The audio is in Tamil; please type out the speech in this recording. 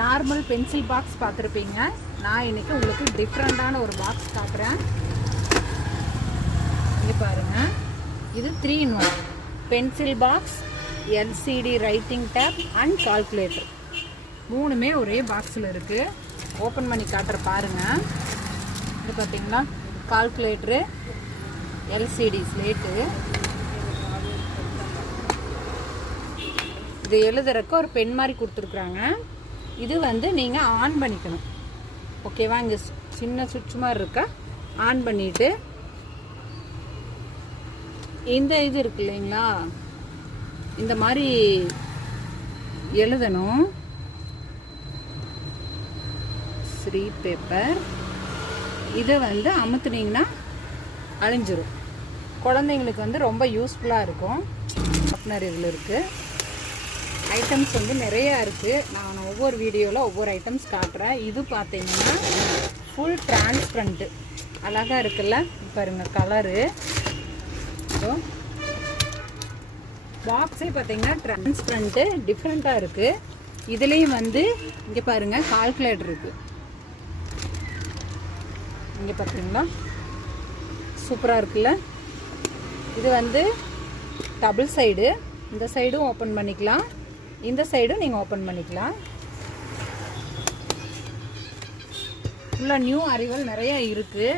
நார்மல் பென்சில் பாக்ஸ் பார்த்துருப்பீங்க. நான் இன்னைக்கு உங்களுக்கு டிஃப்ரெண்டான ஒரு பாக்ஸ் காட்டுறேன். இங்கே பாருங்கள், இது 3 in 1 pencil box, LCD writing tab and calculator. 3மே ஒரே பாக்ஸில் இருக்குது. ஓப்பன் பண்ணி காட்டுற பாருங்கள். இது பார்த்தீங்களா, கால்குலேட்டரு, எல்சிடி ஸ்லேட்டு. இது எழுதுறதுக்கு ஒரு பென் மாதிரி கொடுத்துருக்குறாங்க. இது வந்து நீங்கள் ஆன் பண்ணிக்கணும். ஓகேவா? இங்கே சின்ன சுவிட்ச் மாதிரி இருக்கா, ஆன் பண்ணிவிட்டு இந்த இது இருக்கு இல்லைங்களா, இந்த மாதிரி எழுதணும். ஸ்ரீ பேப்பர் இதை வந்து அமுத்துனீங்கன்னா அழிஞ்சிரும். குழந்தைங்களுக்கு வந்து ரொம்ப யூஸ்ஃபுல்லாக இருக்கும். ஷார்ப்னர் இதில் இருக்குது. ஐட்டம்ஸ் வந்து நிறையா இருக்குது. நான் ஒவ்வொரு வீடியோவில் ஒவ்வொரு ஐட்டம்ஸ் காட்டுறேன். இது பார்த்தீங்கன்னா ஃபுல் டிரான்ஸ்பரண்ட்டு, அழகாக இருக்குல்ல பாருங்கள் கலரு. ஸோ பாக்ஸே பார்த்தீங்கன்னா டிரான்ஸ்பரண்ட்டு டிஃப்ரெண்ட்டாக இருக்குது. இதுலேயும் வந்து இங்கே பாருங்கள் கால்குலேட்டர் இருக்குது. இங்கே பார்த்தீங்களா, சூப்பராக இருக்குல்ல. இது வந்து டபுள் சைடு, இந்த சைடும் ஓப்பன் பண்ணிக்கலாம், இந்த சைடும் நீங்கள் ஓப்பன் பண்ணிக்கலாம். ஃபுல்லாக நியூ அரைவல் நிறையா இருக்குது.